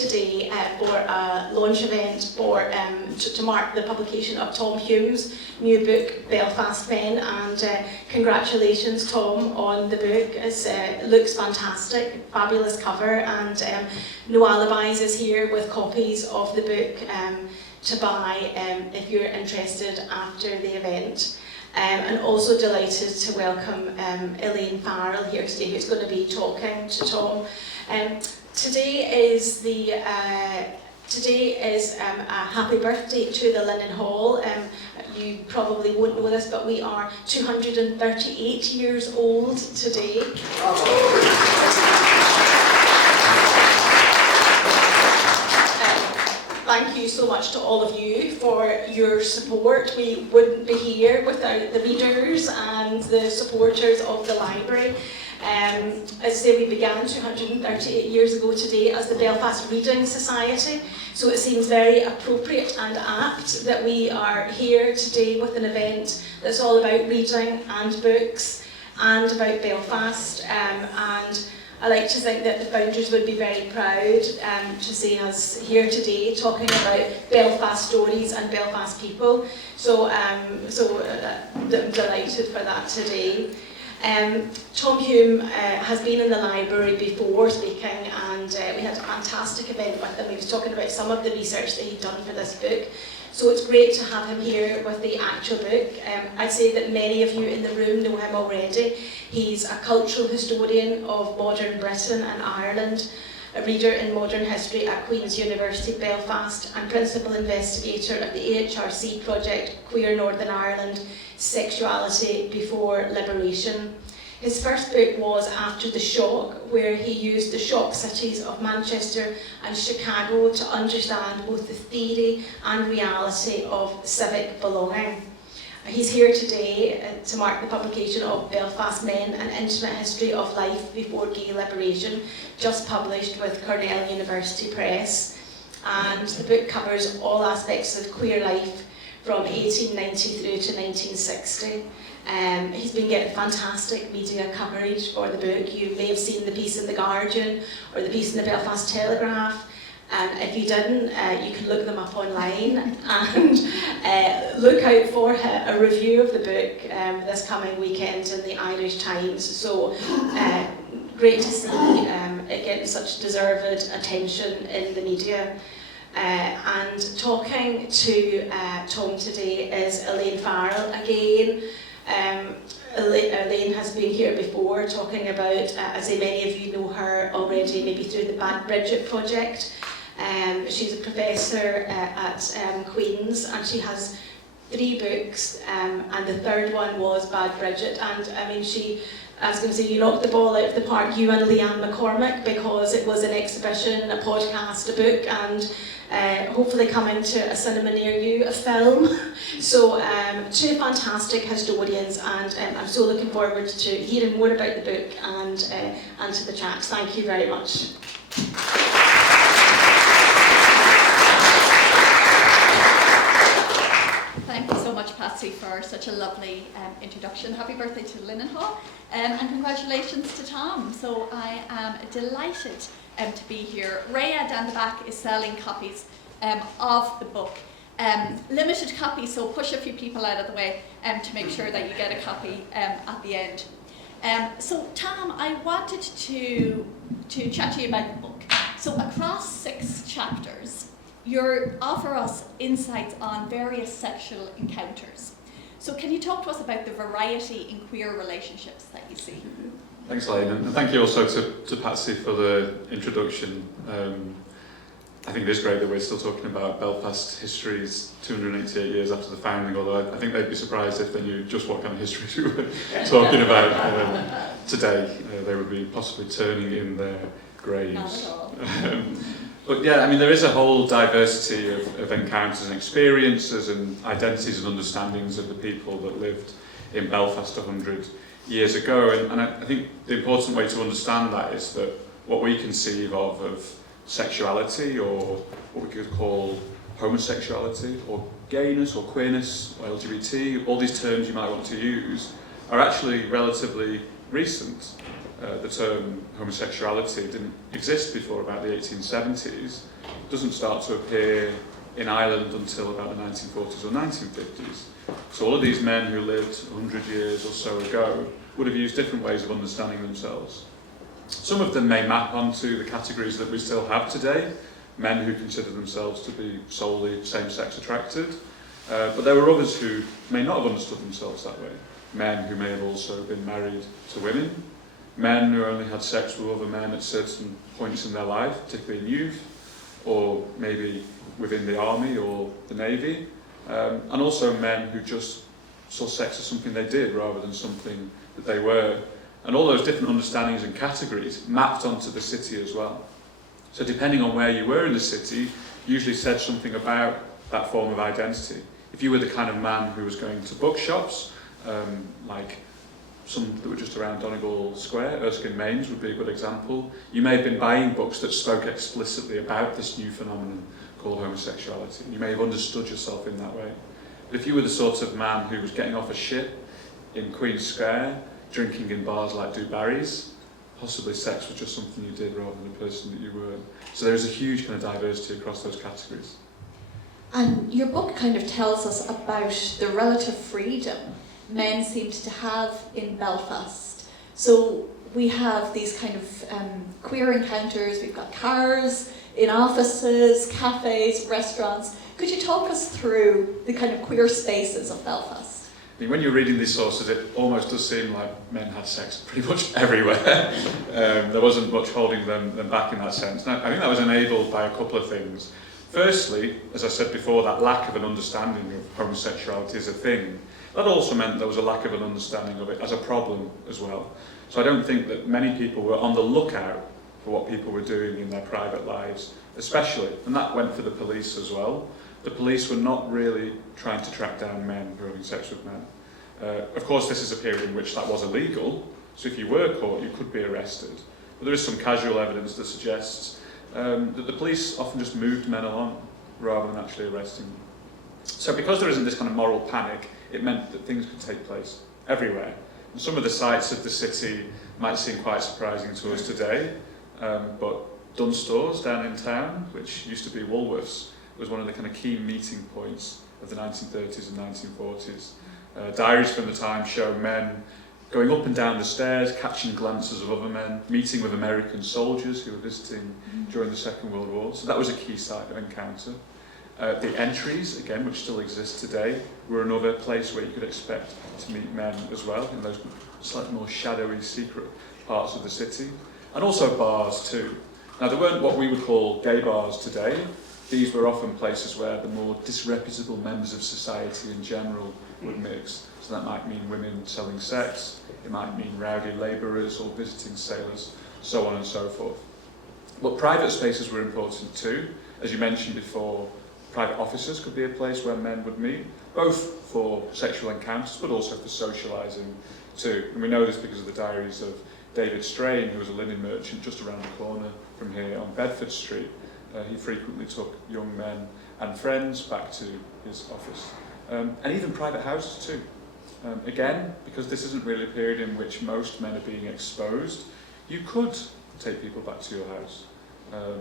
today for a launch event to mark the publication of Tom Hulme's new book, Belfastmen, and congratulations, Tom, on the book. It looks fantastic, fabulous cover, and No Alibis is here with copies of the book to buy if you're interested after the event. And also delighted to welcome Elaine Farrell here today, who's going to be talking to Tom. Today is a happy birthday to the Linen Hall. You probably won't know this, but we are 238 years old today. Thank you so much to all of you for your support. We wouldn't be here without the readers and the supporters of the library. As I say, we began 238 years ago today as the Belfast Reading Society, so it seems very appropriate and apt that we are here today with an event that's all about reading and books and about Belfast. And I like to think that the founders would be very proud to see us here today talking about Belfast stories and Belfast people. So I'm delighted for that today. Tom Hulme has been in the library before speaking, and we had a fantastic event with him. He was talking about some of the research that he'd done for this book. So it's great to have him here with the actual book. I'd say that many of you in the room know him already. He's a cultural historian of modern Britain and Ireland, a reader in modern history at Queen's University Belfast, and principal investigator of the AHRC project Queer Northern Ireland, Sexuality Before Liberation. His first book was After the Shock, where he used the shock cities of Manchester and Chicago to understand both the theory and reality of civic belonging. He's here today to mark the publication of Belfastmen, An Intimate History of Life Before Gay Liberation, just published with Cornell University Press. And the book covers all aspects of queer life from 1890 through to 1960. He's been getting fantastic media coverage for the book. You may have seen the piece in The Guardian or the piece in the Belfast Telegraph. If you didn't, you can look them up online and look out for a review of the book this coming weekend in the Irish Times. So great to see it getting such deserved attention in the media. And talking to Tom today is Elaine Farrell again. Elaine has been here before talking about, as many of you know her already, maybe through the Bad Bridget project. She's a professor at Queen's, and she has 3 books, and the third one was Bad Bridget. And I mean, I was going to say, you knocked the ball out of the park, you and Leanne McCormick, because it was an exhibition, a podcast, a book, and hopefully coming to a cinema near you, a film. So 2 fantastic historians, and I'm so looking forward to hearing more about the book and to the chat. Thank you very much. Thank you so much, Patsy, for such a lovely introduction. Happy birthday to the Linen Hall, and congratulations to Tom. So I am delighted to be here. Rhea down the back is selling copies of the book. Limited copies, so push a few people out of the way to make sure that you get a copy at the end. So Tom, I wanted to chat to you about the book. So across 6 chapters, you offer us insights on various sexual encounters. So can you talk to us about the variety in queer relationships that you see? Thanks, Elaine, and thank you also to Patsy for the introduction. I think it is great that we're still talking about Belfast histories 288 years after the founding, although I think they'd be surprised if they knew just what kind of histories we were talking about today. They would be possibly turning in their graves. Not at all. But yeah, I mean, there is a whole diversity of encounters and experiences and identities and understandings of the people that lived in Belfast 100 years ago. And I think the important way to understand that is that what we conceive of sexuality, or what we could call homosexuality, or gayness, or queerness, or LGBT, all these terms you might want to use, are actually relatively recent. the term homosexuality didn't exist before about the 1870s, doesn't start to appear in Ireland until about the 1940s or 1950s. So all of these men who lived 100 years or so ago would have used different ways of understanding themselves. Some of them may map onto the categories that we still have today, men who consider themselves to be solely same-sex attracted, but there were others who may not have understood themselves that way. Men who may have also been married to women, men who only had sex with other men at certain points in their life, particularly in youth, or maybe within the army or the navy, and also men who just saw sex as something they did rather than something that they were. And all those different understandings and categories mapped onto the city as well. So depending on where you were in the city, usually said something about that form of identity. If you were the kind of man who was going to bookshops, like some that were just around Donegal Square, Erskine Mains would be a good example, you may have been buying books that spoke explicitly about this new phenomenon called homosexuality. You may have understood yourself in that way. But if you were the sort of man who was getting off a ship in Queen Square, drinking in bars like Du Barry's, possibly sex was just something you did rather than the person that you were. So there is a huge kind of diversity across those categories. And your book kind of tells us about the relative freedom men seemed to have in Belfast. So we have these kind of queer encounters, we've got cars in offices, cafes, restaurants. Could you talk us through the kind of queer spaces of Belfast? I mean, when you're reading these sources, it almost does seem like men had sex pretty much everywhere. There wasn't much holding them back in that sense. Now, I think that was enabled by a couple of things. Firstly, as I said before, that lack of an understanding of homosexuality as a thing. That also meant there was a lack of an understanding of it as a problem as well. So I don't think that many people were on the lookout for what people were doing in their private lives, especially, and that went for the police as well. The police were not really trying to track down men who were having sex with men. Of course, this is a period in which that was illegal, so if you were caught, you could be arrested. But there is some casual evidence that suggests that the police often just moved men along rather than actually arresting them. So because there isn't this kind of moral panic, it meant that things could take place everywhere. And some of the sites of the city might seem quite surprising to us today, but Dunstores down in town, which used to be Woolworths, was one of the kind of key meeting points of the 1930s and 1940s. Diaries from the time show men going up and down the stairs, catching glances of other men, meeting with American soldiers who were visiting during the Second World War. So that was a key site of encounter. The entries, again, which still exist today, were another place where you could expect to meet men as well, in those slightly more shadowy, secret parts of the city. And also bars too. Now, there weren't what we would call gay bars today. These were often places where the more disreputable members of society in general would mix. So that might mean women selling sex, it might mean rowdy labourers or visiting sailors, so on and so forth. But private spaces were important too. As you mentioned before, private offices could be a place where men would meet, both for sexual encounters but also for socialising too. And we know this because of the diaries of David Strain, who was a linen merchant just around the corner from here on Bedford Street. He frequently took young men and friends back to his office. And even private houses too. Again, because this isn't really a period in which most men are being exposed, you could take people back to your house,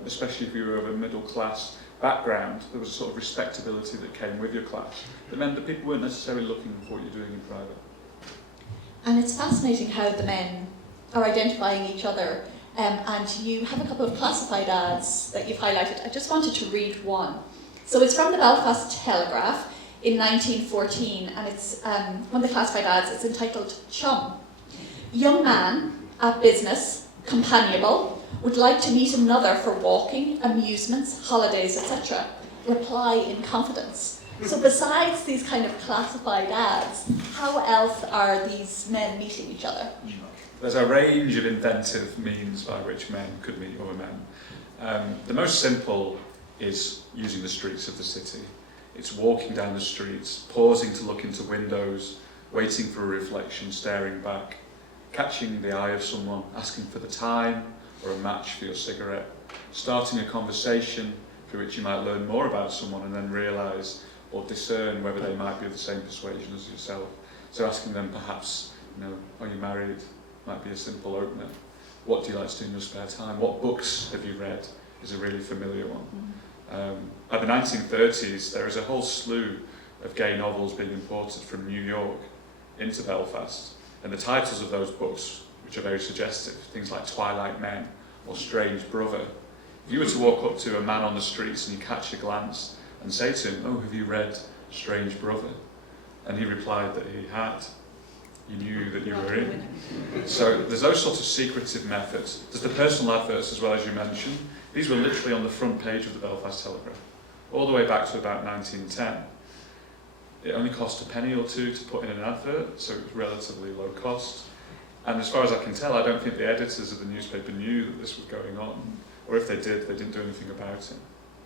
especially if you were of a middle class background. There was a sort of respectability that came with your class. It meant that people weren't necessarily looking for what you're doing in private. And it's fascinating how the men are identifying each other. And you have a couple of classified ads that you've highlighted. I just wanted to read one. So it's from the Belfast Telegraph in 1914, and it's one of the classified ads. It's entitled Chum. Young man at business, companionable, would like to meet another for walking, amusements, holidays, etc. Reply in confidence. So besides these kind of classified ads, how else are these men meeting each other? There's a range of inventive means by which men could meet other men. The most simple is using the streets of the city. It's walking down the streets, pausing to look into windows, waiting for a reflection, staring back, catching the eye of someone, asking for the time or a match for your cigarette, starting a conversation through which you might learn more about someone and then realise or discern whether they might be of the same persuasion as yourself. So asking them perhaps, are you married? Might be a simple opener. what do you like to do in your spare time? What books have you read is a really familiar one. By the 1930s, there is a whole slew of gay novels being imported from New York into Belfast. And the titles of those books, which are very suggestive, things like Twilight Men or Strange Brother. If you were to walk up to a man on the streets and you catch a glance and say to him, "Oh, have you read Strange Brother?" and he replied that he had, you knew that you were in. So there's those sorts of secretive methods. There's the personal adverts as well, as you mentioned. These were literally on the front page of the Belfast Telegraph, all the way back to about 1910. It only cost a penny or two to put in an advert, so it was relatively low cost. And as far as I can tell, I don't think the editors of the newspaper knew that this was going on, or if they did, they didn't do anything about it.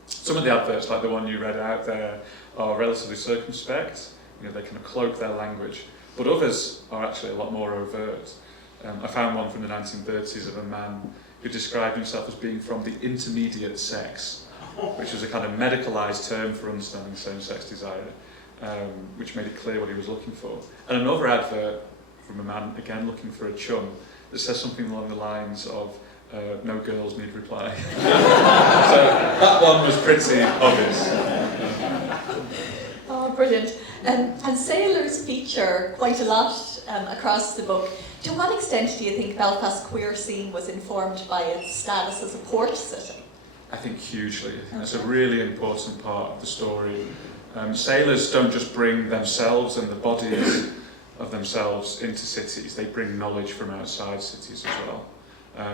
Some of the adverts, like the one you read out there, are relatively circumspect. You know, they kind of cloak their language, but others are actually a lot more overt. I found one from the 1930s of a man who described himself as being from the intermediate sex, which was a kind of medicalised term for understanding same-sex desire, which made it clear what he was looking for. And another advert from a man, again looking for a chum, that says something along the lines of, "No girls need reply." So that one was pretty obvious. Oh, brilliant. And sailors feature quite a lot across the book. To what extent do you think Belfast's queer scene was informed by its status as a port city? I think hugely. I think that's a really important part of the story. Sailors don't just bring themselves and the bodies of themselves into cities, they bring knowledge from outside cities as well.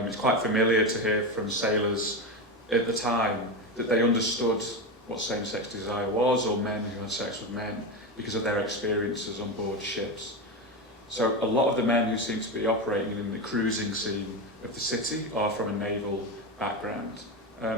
It's quite familiar to hear from sailors at the time that they understood what same-sex desire was, or men who had sex with men, because of their experiences on board ships. So a lot of the men who seem to be operating in the cruising scene of the city are from a naval background.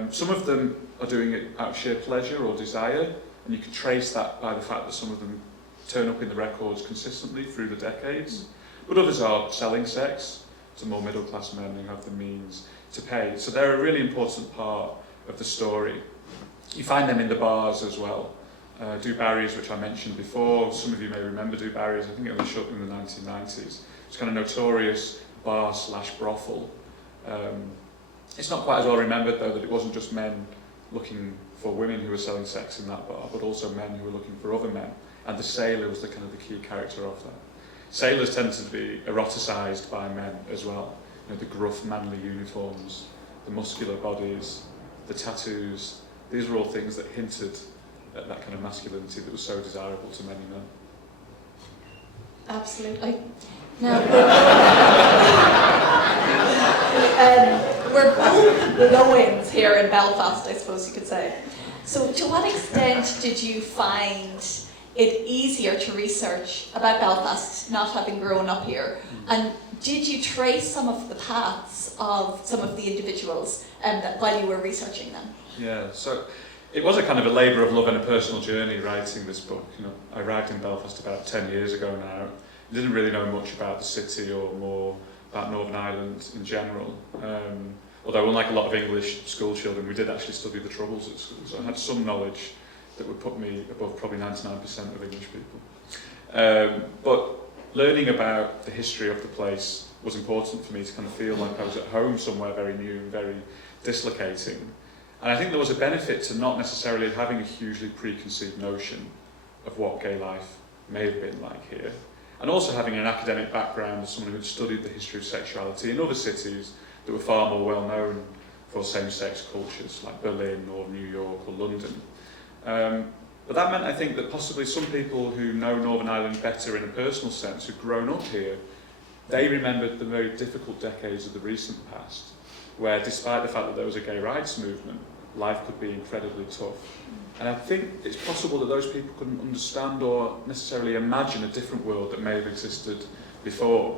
Some of them are doing it out of sheer pleasure or desire, and you can trace that by the fact that some of them turn up in the records consistently through the decades. But others are selling sex to more middle-class men who have the means to pay. So they're a really important part of the story. You find them in the bars as well. Du Barry's, which I mentioned before, some of you may remember Du Barry's, I think it was shut in the 1990s. It's kind of notorious bar/brothel. It's not quite as well remembered though that it wasn't just men looking for women who were selling sex in that bar, but also men who were looking for other men. And the sailor was the kind of the key character of that. Sailors tend to be eroticised by men as well. You know, the gruff manly uniforms, the muscular bodies, the tattoos. These are all things that hinted at that kind of masculinity that was so desirable to many men. Absolutely. Now, we're both low-ins here in Belfast, I suppose you could say. So to what extent did you find it easier to research about Belfast, not having grown up here? And did you trace some of the paths of some of the individuals while you were researching them? Yeah, so it was a kind of a labour of love and a personal journey writing this book. You know, I arrived in Belfast about 10 years ago now. I didn't really know much about the city or more about Northern Ireland in general. Although unlike a lot of English school children, we did actually study the Troubles at school, so I had some knowledge that would put me above probably 99% of English people. But learning about the history of the place was important for me to kind of feel like I was at home somewhere very new and very dislocating. And I think there was a benefit to not necessarily having a hugely preconceived notion of what gay life may have been like here. And also having an academic background as someone who had studied the history of sexuality in other cities that were far more well known for same-sex cultures, like Berlin or New York or London. But that meant, I think, that possibly some people who know Northern Ireland better in a personal sense, who've grown up here, they remembered the very difficult decades of the recent past, where despite the fact that there was a gay rights movement, life could be incredibly tough. And I think it's possible that those people couldn't understand or necessarily imagine a different world that may have existed before.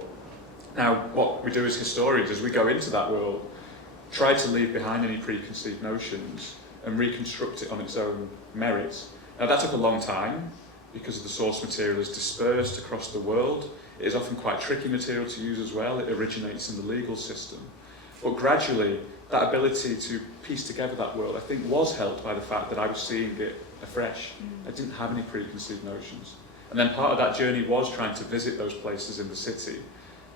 Now, what we do as historians is we go into that world, try to leave behind any preconceived notions and reconstruct it on its own merits. Now, that took a long time because the source material is dispersed across the world. It is often quite tricky material to use as well. It originates in the legal system. But gradually, that ability to piece together that world, I think, was helped by the fact that I was seeing it afresh. I didn't have any preconceived notions. And then part of that journey was trying to visit those places in the city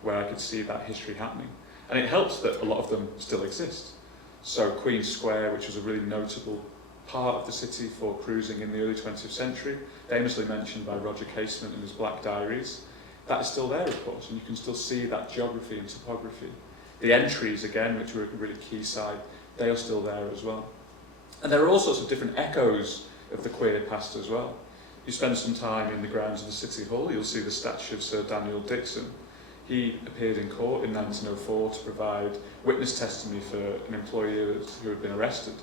where I could see that history happening. And it helps that a lot of them still exist. So Queen Square, which was a really notable part of the city for cruising in the early 20th century, famously mentioned by Roger Casement in his Black Diaries, that is still there, of course, and you can still see that geography and topography. The entries, again, which were a really key site, they are still there as well. And there are all sorts of different echoes of the queer past as well. You spend some time in the grounds of the City Hall, you'll see the statue of Sir Daniel Dixon. He appeared in court in 1904 to provide witness testimony for an employee who had been arrested.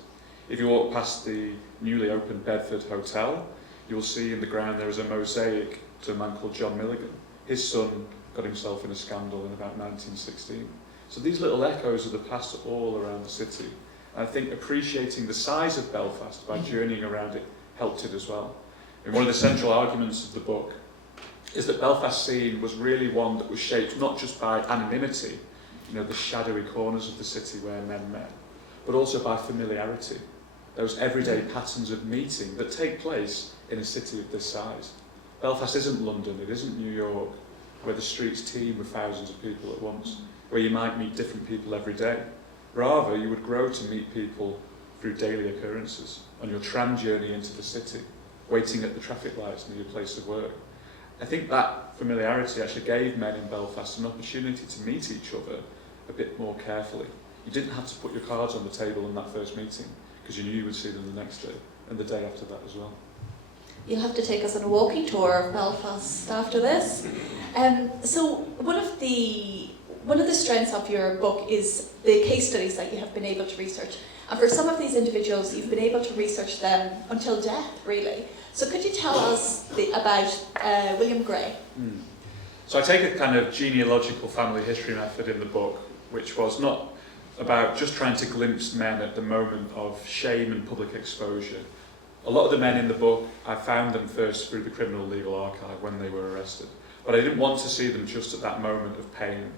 If you walk past the newly opened Bedford Hotel, you'll see in the ground there is a mosaic to a man called John Milligan. His son got himself in a scandal in about 1916. So these little echoes of the past are all around the city. And I think appreciating the size of Belfast by journeying around it helped it as well. And one of the central arguments of the book is that Belfast scene was really one that was shaped not just by anonymity, the shadowy corners of the city where men met, but also by familiarity, those everyday patterns of meeting that take place in a city of this size. Belfast isn't London, it isn't New York, where the streets teem with thousands of people at once, where you might meet different people every day. Rather, you would grow to meet people through daily occurrences, on your tram journey into the city, waiting at the traffic lights near your place of work. I think that familiarity actually gave men in Belfast an opportunity to meet each other a bit more carefully. You didn't have to put your cards on the table in that first meeting, because you knew you would see them the next day, and the day after that as well. You'll have to take us on a walking tour of Belfast after this. So one of the strengths of your book is the case studies that you have been able to research. And for some of these individuals, you've been able to research them until death, really. So could you tell us about William Gray? So I take a kind of genealogical family history method in the book, which was not about just trying to glimpse men at the moment of shame and public exposure. A lot of the men in the book, I found them first through the Criminal Legal Archive when they were arrested. But I didn't want to see them just at that moment of pain.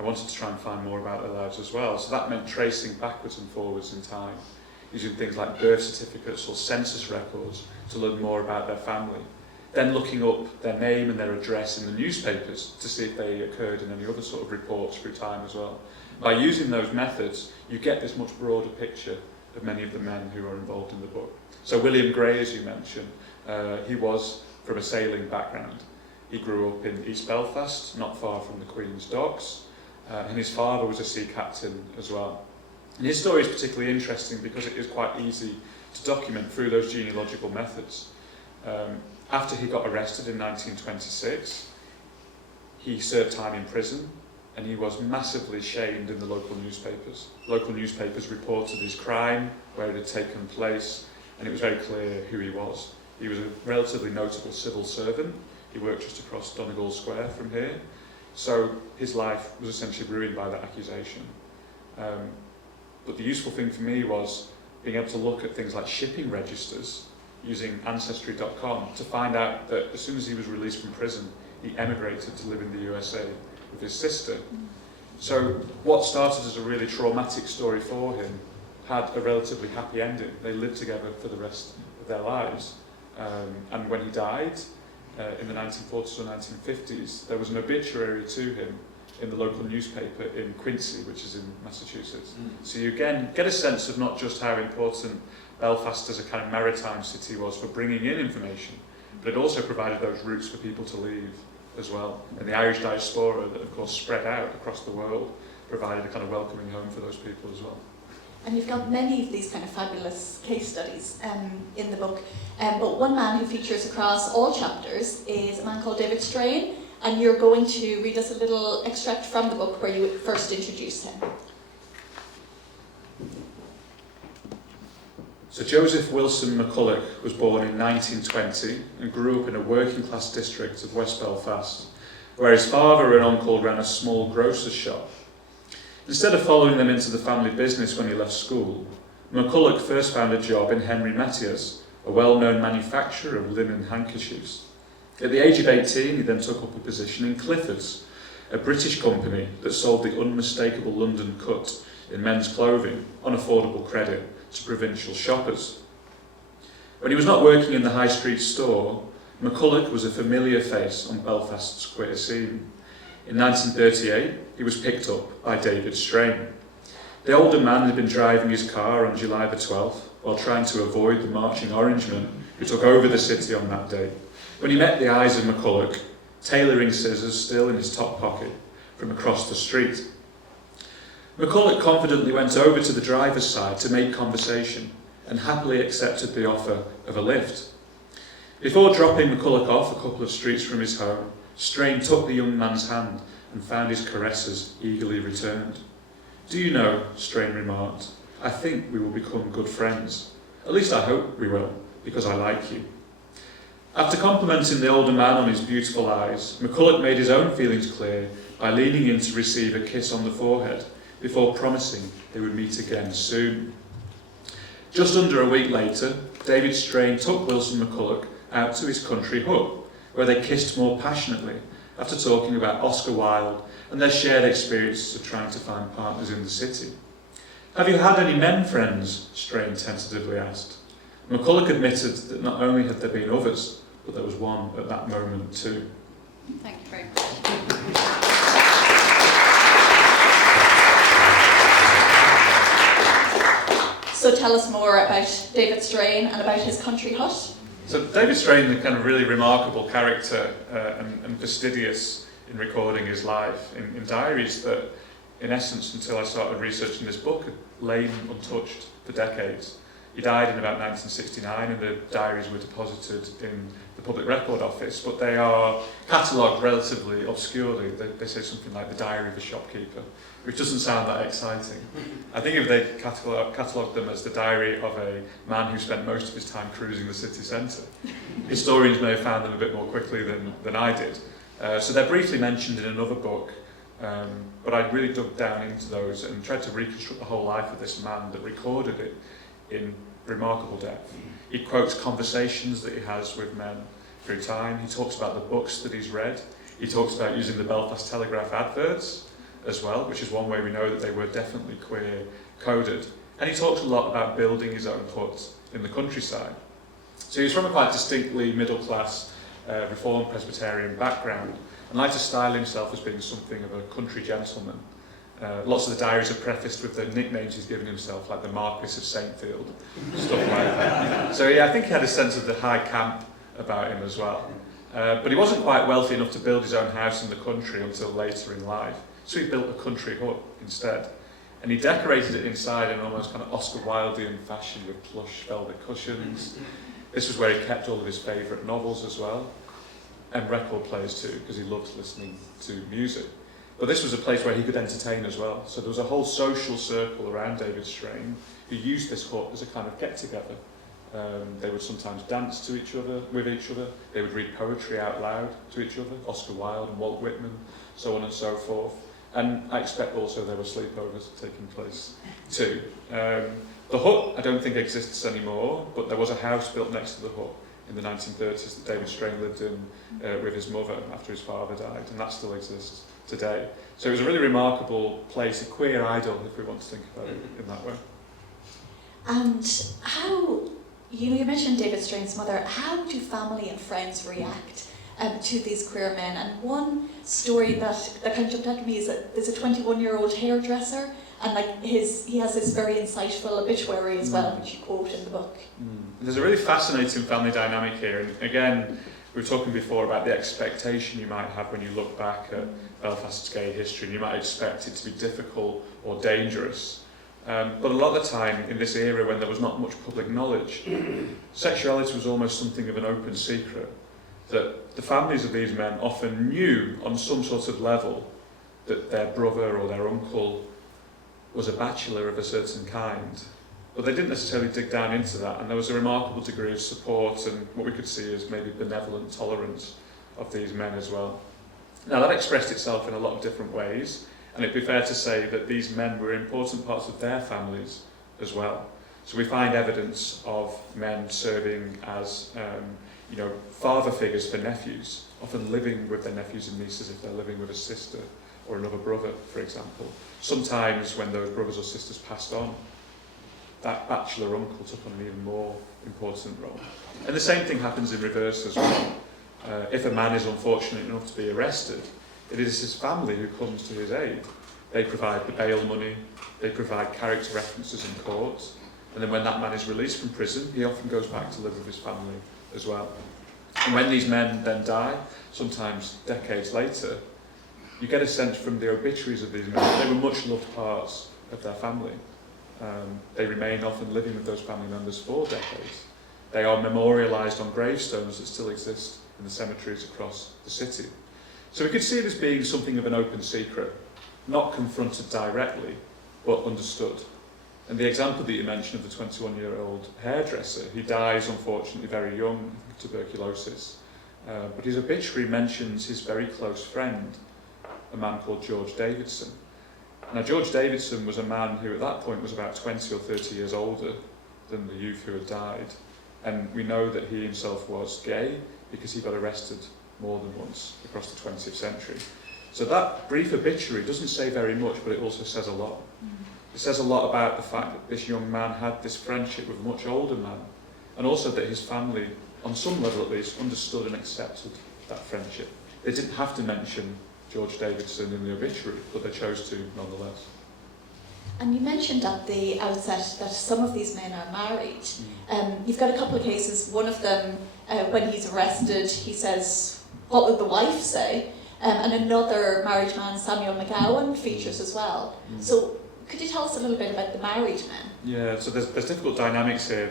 I wanted to try and find more about their lives as well. So that meant tracing backwards and forwards in time, using things like birth certificates or census records to learn more about their family. Then looking up their name and their address in the newspapers to see if they occurred in any other sort of reports through time as well. By using those methods, you get this much broader picture of many of the men who are involved in the book. So William Gray, as you mentioned, he was from a sailing background. He grew up in East Belfast, not far from the Queen's Docks, and his father was a sea captain as well. And his story is particularly interesting because it is quite easy to document through those genealogical methods. After he got arrested in 1926, he served time in prison, and he was massively shamed in the local newspapers. Local newspapers reported his crime, where it had taken place, and it was very clear who he was. He was a relatively notable civil servant. He worked just across Donegal Square from here. So his life was essentially ruined by that accusation. But the useful thing for me was being able to look at things like shipping registers using Ancestry.com to find out that as soon as he was released from prison, he emigrated to live in the USA with his sister. So what started as a really traumatic story for him had a relatively happy ending. They lived together for the rest of their lives. And when he died, in the 1940s or 1950s, there was an obituary to him in the local newspaper in Quincy, which is in Massachusetts. So you again get a sense of not just how important Belfast as a kind of maritime city was for bringing in information, but it also provided those routes for people to leave as well. And the Irish diaspora that of course spread out across the world provided a kind of welcoming home for those people as well. And you've got many of these kind of fabulous case studies in the book. But one man who features across all chapters is a man called David Strain, and you're going to read us a little extract from the book where you first introduce him. So Joseph Wilson McCulloch was born in 1920 and grew up in a working class district of West Belfast, where his father and uncle ran a small grocer's shop. Instead of following them into the family business when he left school, McCulloch first found a job in Henry Mathias, a well-known manufacturer of linen handkerchiefs. At the age of 18, he then took up a position in Clifford's, a British company that sold the unmistakable London cut in men's clothing on affordable credit to provincial shoppers. When he was not working in the high street store, McCulloch was a familiar face on Belfast's queer scene. In 1938, he was picked up by David Strain. The older man had been driving his car on July the 12th while trying to avoid the marching Orangemen who took over the city on that day, when he met the eyes of McCulloch, tailoring scissors still in his top pocket, from across the street. McCulloch confidently went over to the driver's side to make conversation and happily accepted the offer of a lift. Before dropping McCulloch off a couple of streets from his home, Strain took the young man's hand and found his caresses eagerly returned. "Do you know," Strain remarked, "I think we will become good friends. At least I hope we will, because I like you." After complimenting the older man on his beautiful eyes, McCulloch made his own feelings clear by leaning in to receive a kiss on the forehead before promising they would meet again soon. Just under a week later, David Strain took Wilson McCulloch out to his country hut, where they kissed more passionately after talking about Oscar Wilde and their shared experiences of trying to find partners in the city. "Have you had any men friends?" Strain tentatively asked. McCulloch admitted that not only had there been others, but there was one at that moment too. Thank you very much. So tell us more about David Strain and about his country hut. So David Strain is a kind of really remarkable character and fastidious in recording his life in diaries that, in essence, until I started researching this book, had lain untouched for decades. He died in about 1969 and the diaries were deposited in the Public Record Office, but they are catalogued relatively obscurely. They say something like the diary of a shopkeeper, which doesn't sound that exciting. I think if they catalogued them as the diary of a man who spent most of his time cruising the city centre, historians may have found them a bit more quickly than I did. So they're briefly mentioned in another book, but I really dug down into those and tried to reconstruct the whole life of this man that recorded it in remarkable depth. He quotes conversations that he has with men through time. He talks about the books that he's read. He talks about using the Belfast Telegraph adverts as well, which is one way we know that they were definitely queer coded. And he talks a lot about building his own hut in the countryside. So he's from a quite distinctly middle class Reformed Presbyterian background and liked to style himself as being something of a country gentleman. Lots of the diaries are prefaced with the nicknames he's given himself, like the Marquis of Saintfield, stuff like that. So yeah, I think he had a sense of the high camp about him as well. But he wasn't quite wealthy enough to build his own house in the country until later in life. So he built a country hut instead. And he decorated it inside in an almost kind of Oscar Wildean fashion with plush velvet cushions. This was where he kept all of his favourite novels as well, and record players too, because he loved listening to music. But this was a place where he could entertain as well. So there was a whole social circle around David Strain who used this hut as a kind of get-together. They would sometimes dance to each other, with each other. They would read poetry out loud to each other, Oscar Wilde and Walt Whitman, so on and so forth. And I expect also there were sleepovers taking place too. The hut I don't think exists anymore, but there was a house built next to the hut in the 1930s that David Strain lived in with his mother after his father died, and that still exists today. So it was a really remarkable place, a queer idol, if we want to think about it in that way. And how, you mentioned David Strain's mother, how do family and friends react to these queer men? And one story that kind of jumped out at me is that there's a 21-year-old hairdresser, and he has this very insightful obituary as well, which you quote in the book. There's a really fascinating family dynamic here, and again, we were talking before about the expectation you might have when you look back at Belfast's gay history, and you might expect it to be difficult or dangerous. But a lot of the time, in this era when there was not much public knowledge, sexuality was almost something of an open secret, that the families of these men often knew on some sort of level that their brother or their uncle was a bachelor of a certain kind, but they didn't necessarily dig down into that, and there was a remarkable degree of support and what we could see as maybe benevolent tolerance of these men as well. Now that expressed itself in a lot of different ways, and it'd be fair to say that these men were important parts of their families as well. So we find evidence of men serving as father figures for nephews, often living with their nephews and nieces if they're living with a sister or another brother, for example. Sometimes when those brothers or sisters passed on, that bachelor uncle took on an even more important role. And the same thing happens in reverse as well. If a man is unfortunate enough to be arrested it is his family who comes to his aid. They provide the bail money, they provide character references in court, and then when that man is released from prison, he often goes back to live with his family as well. And when these men then die, sometimes decades later, you get a sense from the obituaries of these men that they were much loved parts of their family. They remain often living with those family members for decades. They are memorialised on gravestones that still exist in the cemeteries across the city. So we could see it as being something of an open secret, not confronted directly, but understood. And the example that you mentioned of the 21-year-old hairdresser, he dies unfortunately very young, tuberculosis, but his obituary mentions his very close friend, a man called George Davidson. Now George Davidson was a man who at that point was about 20 or 30 years older than the youth who had died, and we know that he himself was gay because he got arrested more than once across the 20th century. So that brief obituary doesn't say very much, but it also says a lot. It says a lot about the fact that this young man had this friendship with a much older man, and also that his family, on some level at least, understood and accepted that friendship. They didn't have to mention George Davidson in the obituary, but they chose to nonetheless. And you mentioned at the outset that some of these men are married. You've got a couple of cases. One of them, when he's arrested, he says, "What would the wife say?" And another married man, Samuel McGowan, features as well. So could you tell us a little bit about the married men? Yeah, so there's difficult dynamics here.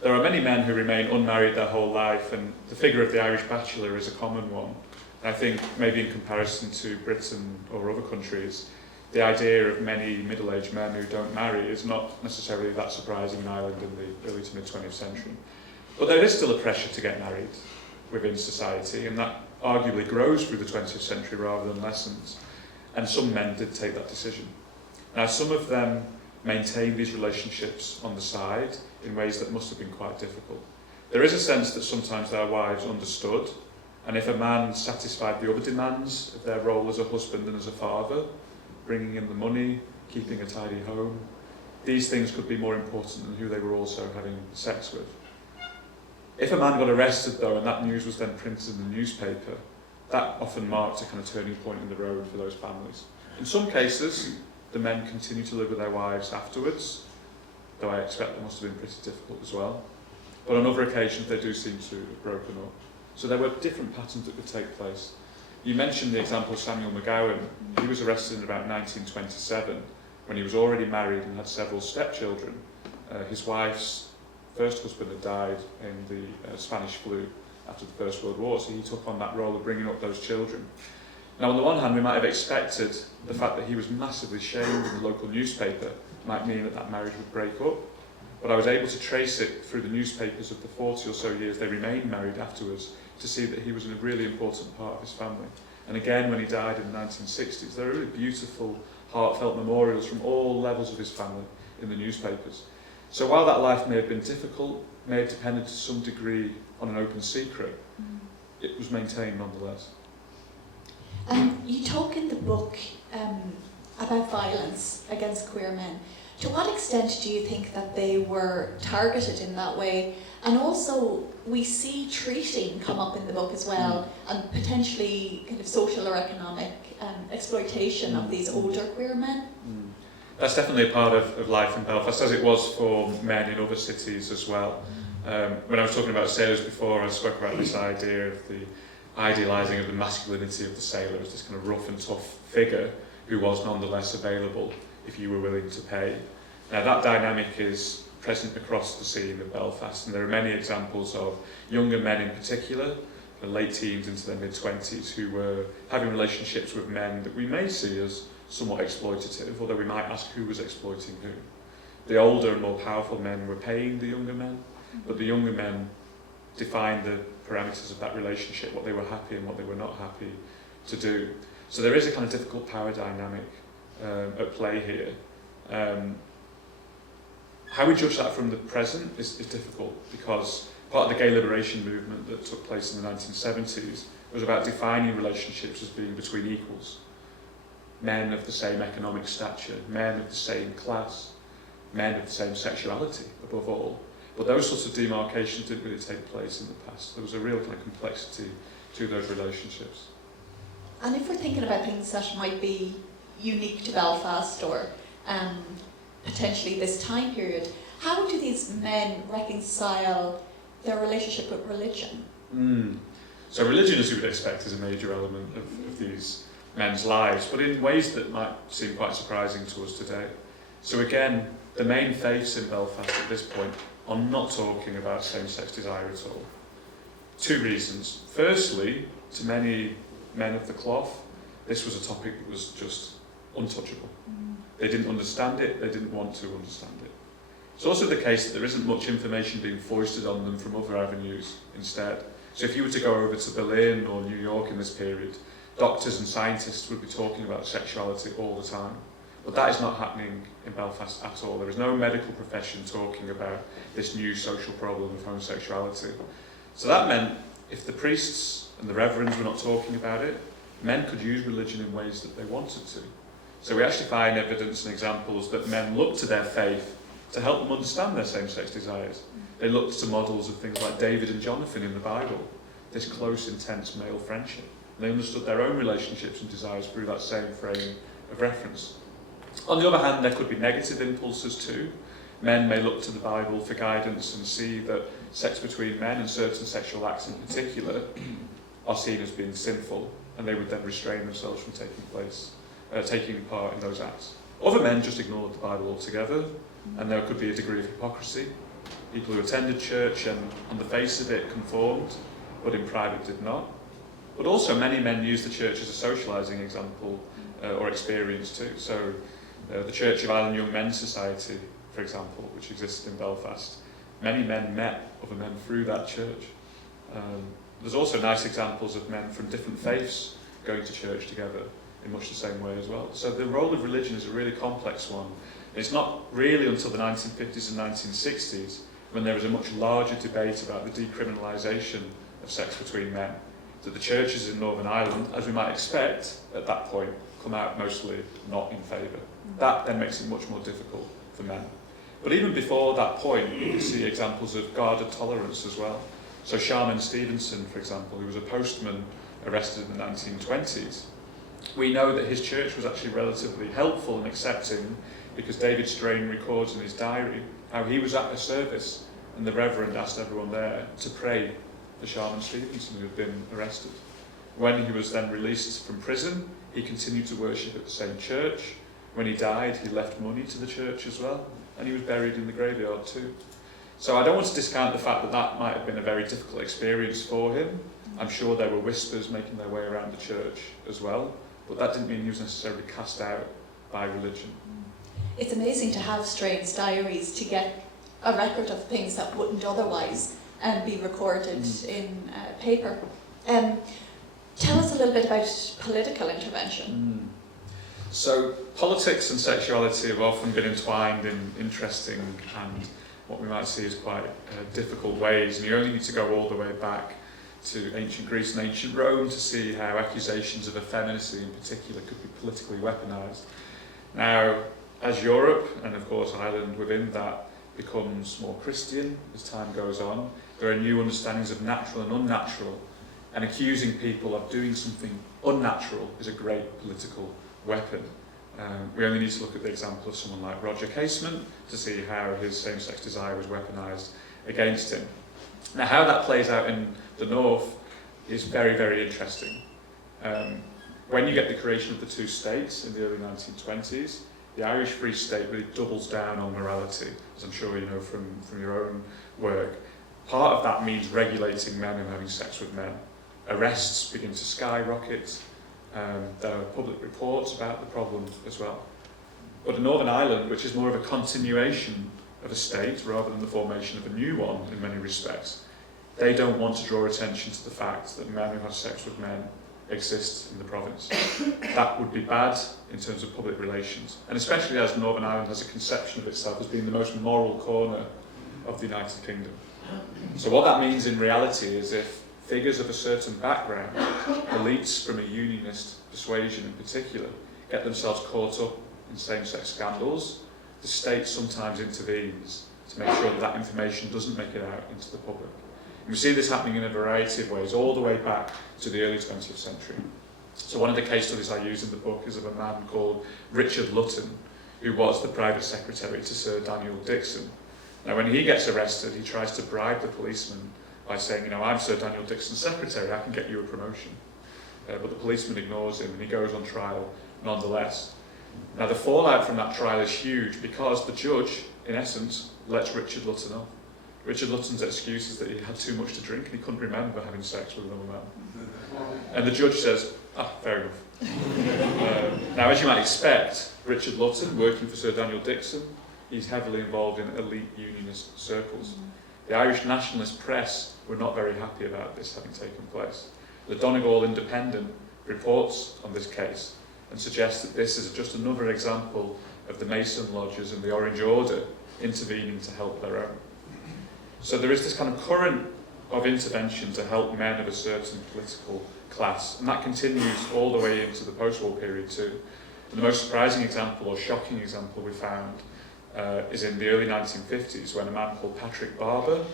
There are many men who remain unmarried their whole life, and the figure of the Irish bachelor is a common one. I think maybe in comparison to Britain or other countries, the idea of many middle-aged men who don't marry is not necessarily that surprising in Ireland in the early to mid-20th century. But there is still a pressure to get married within society, and that arguably grows through the 20th century rather than lessens. And some men did take that decision. Now, some of them maintained these relationships on the side in ways that must have been quite difficult. There is a sense that sometimes their wives understood, and if a man satisfied the other demands of their role as a husband and as a father, bringing in the money, keeping a tidy home, these things could be more important than who they were also having sex with. If a man got arrested though, and that news was then printed in the newspaper, that often marked a kind of turning point in the road for those families. In some cases, the men continued to live with their wives afterwards, though I expect that must have been pretty difficult as well. But on other occasions, they do seem to have broken up. So there were different patterns that could take place. You mentioned the example of Samuel McGowan. He was arrested in about 1927 when he was already married and had several stepchildren. His wife's first husband had died in the Spanish flu after the First World War, so he took on that role of bringing up those children. Now, on the one hand, we might have expected the fact that he was massively shamed in the local newspaper might mean that that marriage would break up, but I was able to trace it through the newspapers of the 40 or so years they remained married afterwards to see that he was a really important part of his family. And again, when he died in the 1960s, there are really beautiful, heartfelt memorials from all levels of his family in the newspapers. So while that life may have been difficult, may have depended to some degree on an open secret, it was maintained nonetheless. You talk in the book about violence against queer men. To what extent do you think that they were targeted in that way? And also, we see treating come up in the book as well, and potentially kind of social or economic exploitation of these older queer men. That's definitely a part of life in Belfast, as it was for men in other cities as well. When I was talking about sailors before, I spoke about this idea of the idealising of the masculinity of the sailor as this kind of rough and tough figure who was nonetheless available if you were willing to pay. Now that dynamic is present across the scene of Belfast, and there are many examples of younger men in particular, the late teens into their mid-20s, who were having relationships with men that we may see as somewhat exploitative, although we might ask who was exploiting who. The older and more powerful men were paying the younger men, but the younger men defined the parameters of that relationship, what they were happy and what they were not happy to do. So there is a kind of difficult power dynamic at play here. How we judge that from the present is difficult, because part of the gay liberation movement that took place in the 1970s was about defining relationships as being between equals. Men of the same economic stature, men of the same class, men of the same sexuality, above all. But those sorts of demarcations didn't really take place in the past. There was a real kind of complexity to those relationships. And if we're thinking about things that might be unique to Belfast or potentially this time period, how do these men reconcile their relationship with religion? So religion, as you would expect, is a major element of these men's lives, but in ways that might seem quite surprising to us today. So again, the main faiths in Belfast at this point are not talking about same-sex desire at all. Two reasons. Firstly, to many men of the cloth, this was a topic that was just untouchable. They didn't understand it, they didn't want to understand it. It's also the case that there isn't much information being foisted on them from other avenues instead. So if you were to go over to Berlin or New York in this period, doctors and scientists would be talking about sexuality all the time. But that is not happening in Belfast at all. There is no medical profession talking about this new social problem of homosexuality. So that meant if the priests and the reverends were not talking about it, men could use religion in ways that they wanted to. So we actually find evidence and examples that men looked to their faith to help them understand their same-sex desires. They looked to models of things like David and Jonathan in the Bible, this close, intense male friendship. And they understood their own relationships and desires through that same frame of reference. On the other hand, there could be negative impulses too. Men may look to the Bible for guidance and see that sex between men and certain sexual acts in particular are seen as being sinful, and they would then restrain themselves from taking part in those acts. Other men just ignored the Bible altogether, and there could be a degree of hypocrisy. People who attended church and on the face of it conformed, but in private did not. But also many men used the church as a socialising example or experience too. So the Church of Ireland Young Men's Society, for example, which existed in Belfast, many men met other men through that church. There's also nice examples of men from different faiths going to church together in much the same way as well. So the role of religion is a really complex one. It's not really until the 1950s and 1960s when there was a much larger debate about the decriminalisation of sex between men that the churches in Northern Ireland, as we might expect at that point, come out mostly not in favour. That then makes it much more difficult for men. But even before that point, you can see examples of guarded tolerance as well. So Sharman Stevenson, for example, who was a postman arrested in the 1920s, we know that his church was actually relatively helpful and accepting because David Strain records in his diary how he was at a service and the Reverend asked everyone there to pray for Sharman Stevenson, who had been arrested. When he was then released from prison, he continued to worship at the same church. When he died, he left money to the church as well, and he was buried in the graveyard too. So I don't want to discount the fact that that might have been a very difficult experience for him. I'm sure there were whispers making their way around the church as well, but that didn't mean he was necessarily cast out by religion. It's amazing to have Strain's diaries to get a record of things that wouldn't otherwise be recorded in paper. Tell us a little bit about political intervention. So politics and sexuality have often been entwined in interesting and what we might see as quite difficult ways, and you only need to go all the way back to ancient Greece and ancient Rome to see how accusations of effeminacy in particular could be politically weaponised. Now, as Europe, and of course Ireland within that, becomes more Christian as time goes on, there are new understandings of natural and unnatural, and accusing people of doing something unnatural is a great political weapon. We only need to look at the example of someone like Roger Casement to see how his same-sex desire was weaponised against him. Now, how that plays out in the north is very, very interesting. When you get the creation of the two states in the early 1920s, the Irish Free State really doubles down on morality, as I'm sure you know from your own work. Part of that means regulating men and having sex with men. Arrests begin to skyrocket. There are public reports about the problem as well. But in Northern Ireland, which is more of a continuation of a state rather than the formation of a new one in many respects, they don't want to draw attention to the fact that men who have sex with men exist in the province. That would be bad in terms of public relations, and especially as Northern Ireland has a conception of itself as being the most moral corner of the United Kingdom. So what that means in reality is if figures of a certain background, elites from a unionist persuasion in particular, get themselves caught up in same-sex scandals, the state sometimes intervenes to make sure that that information doesn't make it out into the public. And we see this happening in a variety of ways, all the way back to the early 20th century. So one of the case studies I use in the book is of a man called Richard Lutton, who was the private secretary to Sir Daniel Dixon. Now when he gets arrested, he tries to bribe the policeman by saying, you know, I'm Sir Daniel Dixon's secretary, I can get you a promotion. But the policeman ignores him and he goes on trial nonetheless. Now the fallout from that trial is huge because the judge, in essence, lets Richard Lutton off. Richard Lutton's excuse is that he had too much to drink and he couldn't remember having sex with another man. And the judge says, fair enough. Now, as you might expect, Richard Lutton, working for Sir Daniel Dixon, he's heavily involved in elite unionist circles. The Irish nationalist press were not very happy about this having taken place. The Donegal Independent reports on this case and suggests that this is just another example of the Mason lodges and the Orange Order intervening to help their own. So there is this kind of current of intervention to help men of a certain political class, and that continues all the way into the post-war period too. And the most surprising example, or shocking example we found, is in the early 1950s when a man called Patrick Barber,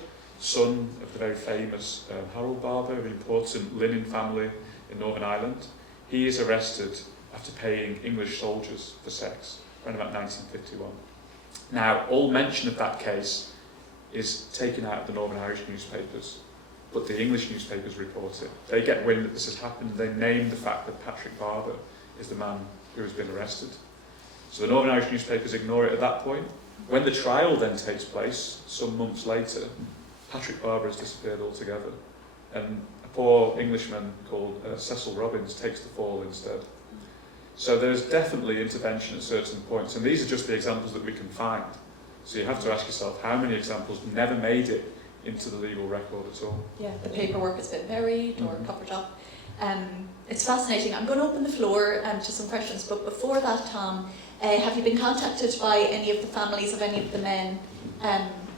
son of the very famous Harold Barber, an important linen family in Northern Ireland, he is arrested after paying English soldiers for sex, around about 1951. Now, all mention of that case is taken out of the Northern Irish newspapers, but the English newspapers report it. They get wind that this has happened, they name the fact that Patrick Barber is the man who has been arrested. So the Northern Irish newspapers ignore it at that point. When the trial then takes place, some months later, Patrick Barber has disappeared altogether, and a poor Englishman called Cecil Robbins takes the fall instead. So there's definitely intervention at certain points, and these are just the examples that we can find. So you have to ask yourself, how many examples never made it into the legal record at all? Yeah, the paperwork has been buried or covered up. It's fascinating. I'm going to open the floor to some questions, but before that, Tom, have you been contacted by any of the families of any of the men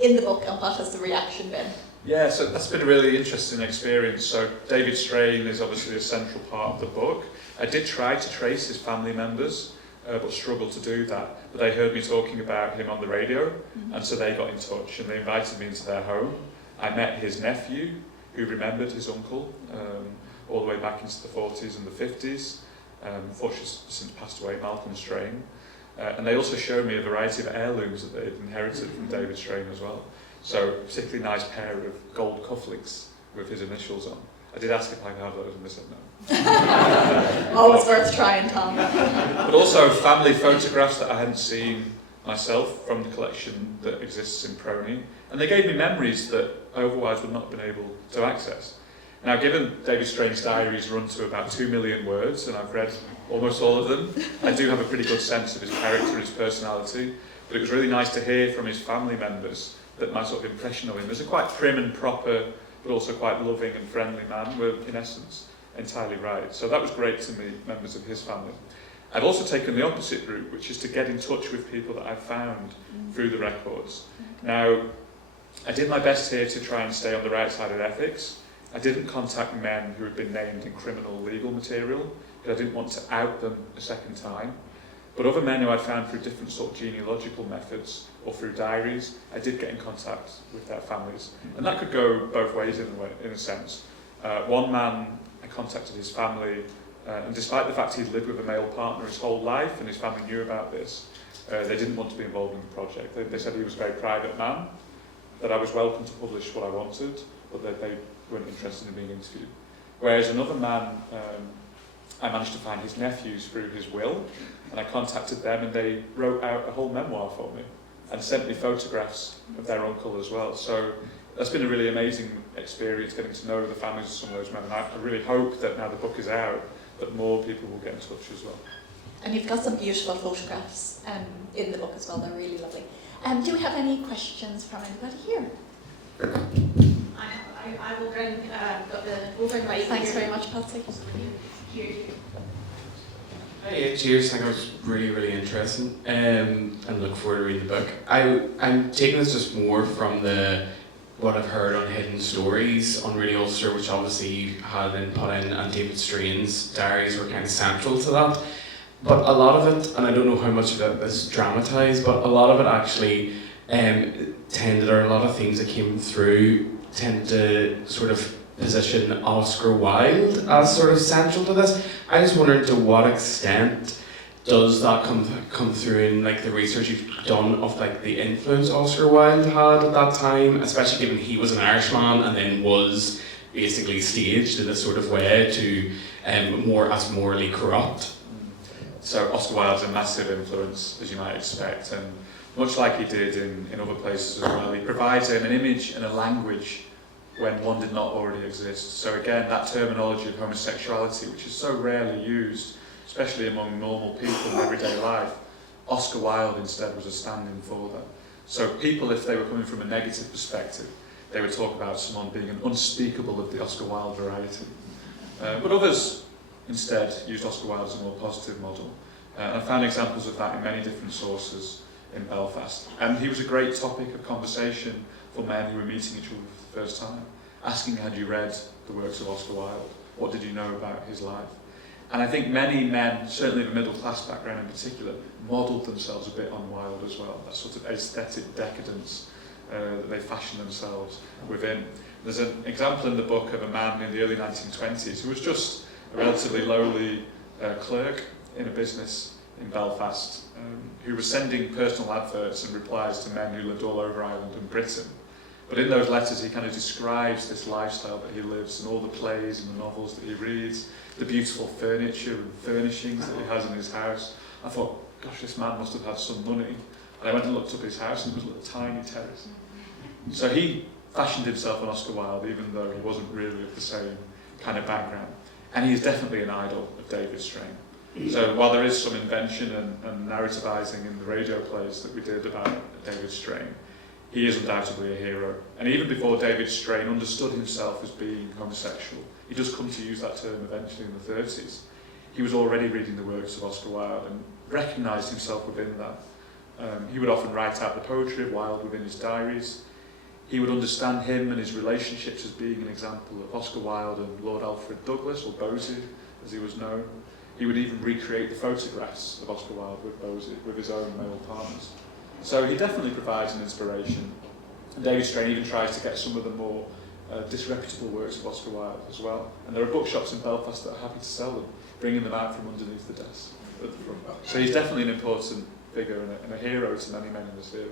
in the book, and what has the reaction been? Yeah, so that's been a really interesting experience. So David Strain is obviously a central part of the book. I did try to trace his family members, but struggled to do that. But they heard me talking about him on the radio, and so they got in touch and they invited me into their home. I met his nephew, who remembered his uncle all the way back into the 40s and the 50s. Unfortunately, since passed away, Malcolm Strain. And they also showed me a variety of heirlooms that they'd inherited from David Strain as well. So a particularly nice pair of gold cufflinks with his initials on. I did ask if I could have those and they said no. Always worth trying, Tom. But also family photographs that I hadn't seen myself from the collection that exists in Prony. And they gave me memories that I otherwise would not have been able to access. Now, given David Strain's diaries run to about 2 million words, and I've read almost all of them, I do have a pretty good sense of his character, his personality. But it was really nice to hear from his family members that my sort of impression of him as a quite prim and proper, but also quite loving and friendly man were, in essence, entirely right. So that was great to meet members of his family. I've also taken the opposite route, which is to get in touch with people that I've found through the records. Now, I did my best here to try and stay on the right side of ethics. I didn't contact men who had been named in criminal legal material, because I didn't want to out them a second time. But other men who I'd found through different sort of genealogical methods or through diaries, I did get in contact with their families. And that could go both ways in a sense. One man, I contacted his family, and despite the fact he'd lived with a male partner his whole life and his family knew about this, they didn't want to be involved in the project. They said he was a very private man, that I was welcome to publish what I wanted, but that they weren't interested in being interviewed. Whereas another man, I managed to find his nephews through his will, and I contacted them and they wrote out a whole memoir for me and sent me photographs of their uncle as well. So that's been a really amazing experience, getting to know the families of some of those men. And I really hope that now the book is out, that more people will get in touch as well. And you've got some beautiful photographs in the book as well, they're really lovely. Do we have any questions from anybody here? I will bring the right. Thanks very much, Patsy. Here. Hey, cheers. I think it was really, really interesting, and look forward to reading the book. I'm taking this just more from what I've heard on Hidden Stories on Radio Ulster, which obviously you had input in, and David Strain's diaries were kind of central to that. But a lot of it, and I don't know how much of it is dramatised, but a lot of it actually a lot of things that came through tend to sort of position Oscar Wilde as sort of central to this. I just wondered to what extent does that come through in like the research you've done of like the influence Oscar Wilde had at that time, especially given he was an Irishman and then was basically staged in this sort of way to more as morally corrupt. So Oscar Wilde's a massive influence, as you might expect, and much like he did in other places as well, he provides an image and a language when one did not already exist. So again, that terminology of homosexuality, which is so rarely used, especially among normal people in everyday life, Oscar Wilde instead was a stand-in for that. So people, if they were coming from a negative perspective, they would talk about someone being an unspeakable of the Oscar Wilde variety. But others instead used Oscar Wilde as a more positive model. And I found examples of that in many different sources in Belfast. And he was a great topic of conversation for men who were meeting each other for the first time, asking, had you read the works of Oscar Wilde? What did you know about his life? And I think many men, certainly the middle class background in particular, modelled themselves a bit on Wilde as well, that sort of aesthetic decadence that they fashioned themselves within. There's an example in the book of a man in the early 1920s who was just a relatively lowly clerk in a business in Belfast, who was sending personal adverts and replies to men who lived all over Ireland and Britain. But in those letters he kind of describes this lifestyle that he lives and all the plays and the novels that he reads, the beautiful furniture and furnishings that he has in his house. I thought, gosh, this man must have had some money. And I went and looked up his house and it was a little tiny terrace. So he fashioned himself on Oscar Wilde even though he wasn't really of the same kind of background. And he is definitely an idol of David Strain. So while there is some invention and narrativizing in the radio plays that we did about David Strain, he is undoubtedly a hero. And even before David Strain understood himself as being homosexual, he does come to use that term eventually in the 30s, he was already reading the works of Oscar Wilde and recognised himself within that. He would often write out the poetry of Wilde within his diaries. He would understand him and his relationships as being an example of Oscar Wilde and Lord Alfred Douglas, or Bosie, as he was known. He would even recreate the photographs of Oscar Wilde with Bosie, with his own male partners. So he definitely provides an inspiration. And David Strain even tries to get some of the more disreputable works of Oscar Wilde as well. And there are bookshops in Belfast that are happy to sell them, bringing them out from underneath the desk at the front. So he's definitely an important figure and a hero to many men in this era.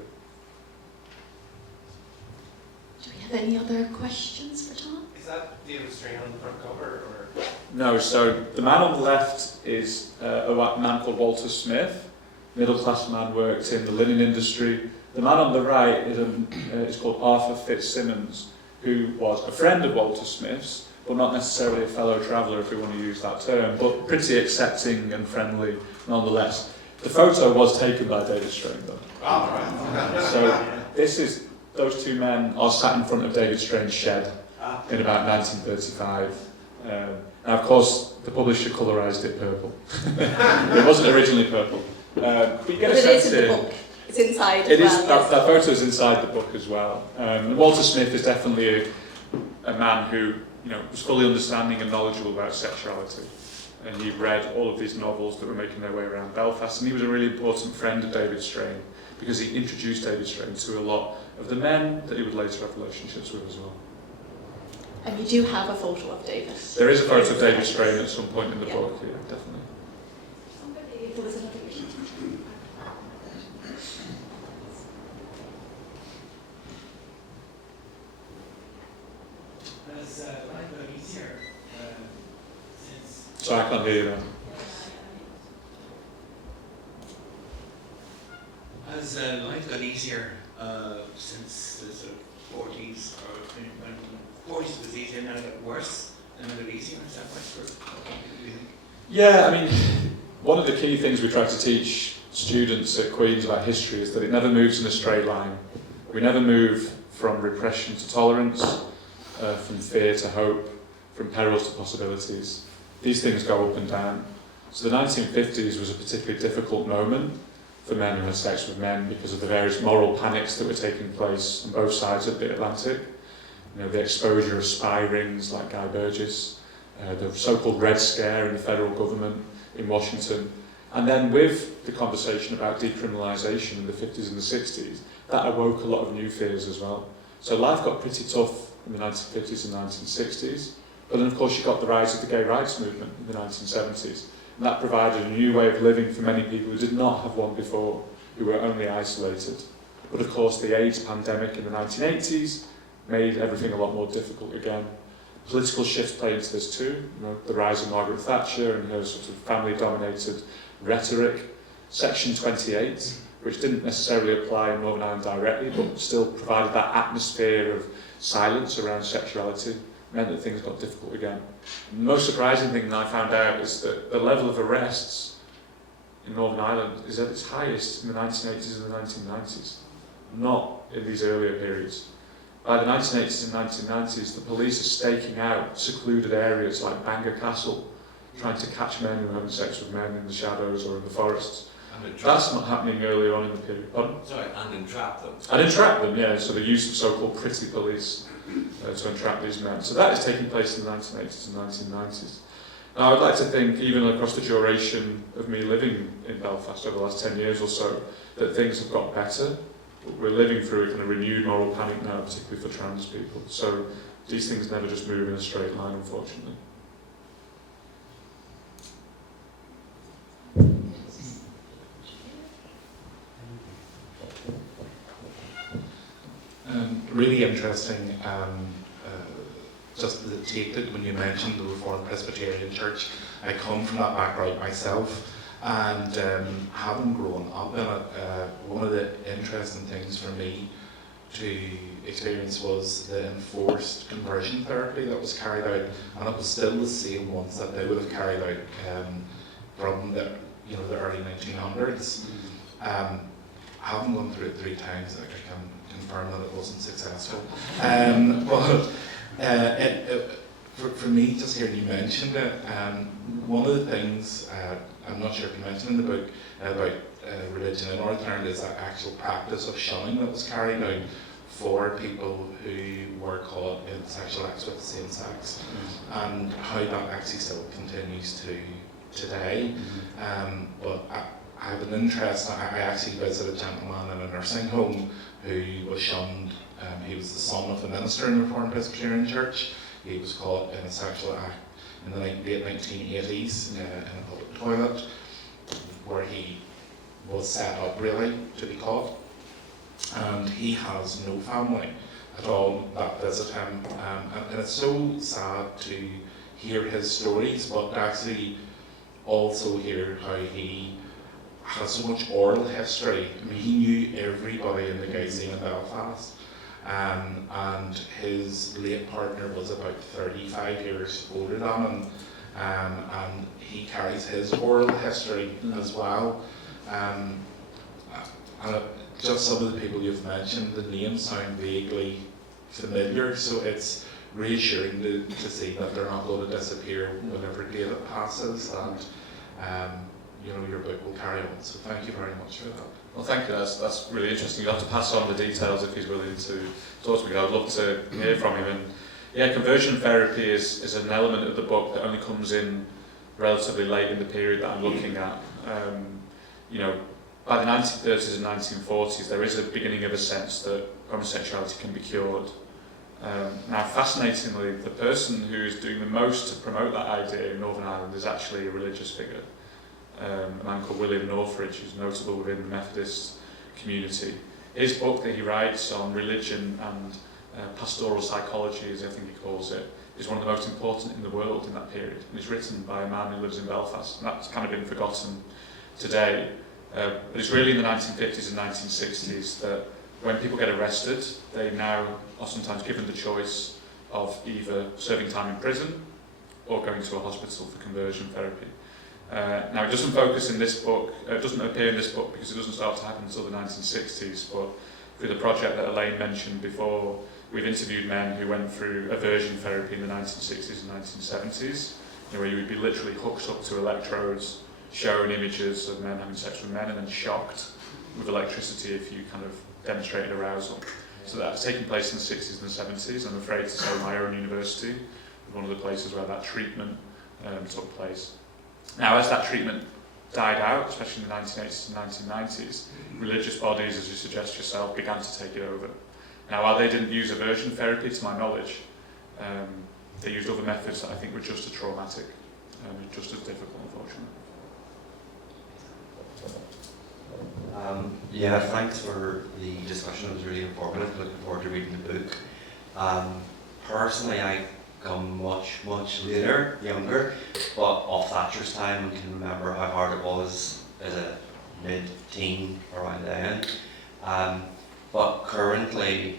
Do we have any other questions for Tom? Is that David Strain on the front cover, or? No, so the man on the left is a man called Walter Smith, middle-class man, worked in the linen industry. The man on the right is called Arthur Fitzsimmons, who was a friend of Walter Smith's, but not necessarily a fellow traveller, if we want to use that term, but pretty accepting and friendly nonetheless. The photo was taken by David Strain, though. Oh, right. So those two men are sat in front of David Strain's shed in about 1935. Now, of course, the publisher colorised it purple. It wasn't originally purple. But you get a sense in the here. book. It's inside It as is, well. that photo is inside the book as well. Walter Smith is definitely a man who was fully understanding and knowledgeable about sexuality. And he read all of these novels that were making their way around Belfast. And he was a really important friend of David Strain because he introduced David Strain to a lot of the men that he would later have relationships with as well. And you do have a photo of David. There is a photo of David Strain at some point in the book, yeah, definitely. Somebody, there was another issue. Has life got easier since? So I can't hear you then. Has life got easier since the sort of 40s, or when 40s was easier, now it got worse, and it got easier? Is that what you think? Yeah, I mean, one of the key things we try to teach students at Queen's about history is that it never moves in a straight line. We never move from repression to tolerance, from fear to hope, from perils to possibilities. These things go up and down. So the 1950s was a particularly difficult moment for men who had sex with men because of the various moral panics that were taking place on both sides of the Atlantic. The exposure of spy rings like Guy Burgess, the so-called Red Scare in the federal government in Washington, and then with the conversation about decriminalisation in the 50s and the 60s, that awoke a lot of new fears as well. So life got pretty tough in the 1950s and 1960s. But then, of course, you got the rise of the gay rights movement in the 1970s. And that provided a new way of living for many people who did not have one before, who were only isolated. But of course, the AIDS pandemic in the 1980s made everything a lot more difficult again. Political shifts play into this too. You know, the rise of Margaret Thatcher and her sort of family-dominated rhetoric. Section 28, which didn't necessarily apply in Northern Ireland directly, but still provided that atmosphere of silence around sexuality, meant that things got difficult again. The most surprising thing that I found out is that the level of arrests in Northern Ireland is at its highest in the 1980s and the 1990s, not in these earlier periods. By the 1980s and 1990s, the police are staking out secluded areas like Bangor Castle, trying to catch men who are having sex with men in the shadows or in the forests. That's not happening earlier on in the period. Pardon? Sorry, and entrap them. And entrap them, yeah, so the use of so-called pretty police to entrap these men. So that is taking place in the 1980s and 1990s. Now, I'd like to think, even across the duration of me living in Belfast over the last 10 years or so, that things have got better. We're living through a kind of renewed moral panic now, particularly for trans people. So these things never just move in a straight line, unfortunately. Really interesting, just the take that when you mentioned the Reformed Presbyterian Church. I come from that background myself, and having grown up in it, one of the interesting things for me to experience was the enforced conversion therapy that was carried out, and it was still the same ones that they would have carried out from the early 1900s. Having gone through it 3 times, I can confirm that it wasn't successful. But for me, just hearing you mentioned it, one of the things, I'm not sure if you mentioned in the book about religion in Northern Ireland, is that actual practice of shunning that was carried out for people who were caught in sexual acts with the same sex, and how that actually still continues to today. But I have an interest. I actually visited a gentleman in a nursing home who was shunned. He was the son of a minister in the Reformed Presbyterian Church. He was caught in a sexual act in the late 1980s in a public toilet, where he was set up really to be caught. And he has no family at all that visit him. And it's so sad to hear his stories, but to actually also hear how he has so much oral history. I mean, he knew everybody in the gay scene in Belfast, and his late partner was about 35 years older than him, and he carries his oral history as well. And just some of the people you've mentioned, the names sound vaguely familiar, so it's reassuring to see that they're not going to disappear whenever David passes, and your book will carry on. So thank you very much for that. Well, thank you. That's really interesting. You'll have to pass on the details if he's willing to talk to me. I'd love to hear from him. And yeah, conversion therapy is an element of the book that only comes in relatively late in the period that I'm looking at. By the 1930s and 1940s, there is a beginning of a sense that homosexuality can be cured. Now, fascinatingly, the person who is doing the most to promote that idea in Northern Ireland is actually a religious figure. A man called William Northridge, who's notable within the Methodist community. His book that he writes on religion and pastoral psychology, as I think he calls it, is one of the most important in the world in that period. And it's written by a man who lives in Belfast, and that's kind of been forgotten today. But it's really in the 1950s and 1960s that when people get arrested, they now are sometimes given the choice of either serving time in prison or going to a hospital for conversion therapy. Now, it doesn't focus in this book, it doesn't appear in this book because it doesn't start to happen until the 1960s, but through the project that Elaine mentioned before, we've interviewed men who went through aversion therapy in the 1960s and 1970s, where you would be literally hooked up to electrodes, shown images of men having sex with men, and then shocked with electricity if you kind of demonstrated arousal. So that's taking place in the 60s and the 70s. I'm afraid to say my own university was one of the places where that treatment took place. Now, as that treatment died out, especially in the 1980s and 1990s, religious bodies, as you suggest yourself, began to take it over. Now, while they didn't use aversion therapy, to my knowledge, they used other methods that I think were just as traumatic, just as difficult, unfortunately. Yeah, thanks for the discussion. It was really informative. Looking forward to reading the book. Personally, I come much later, younger, but of Thatcher's time, and can remember how hard it was as a mid-teen around then. But currently,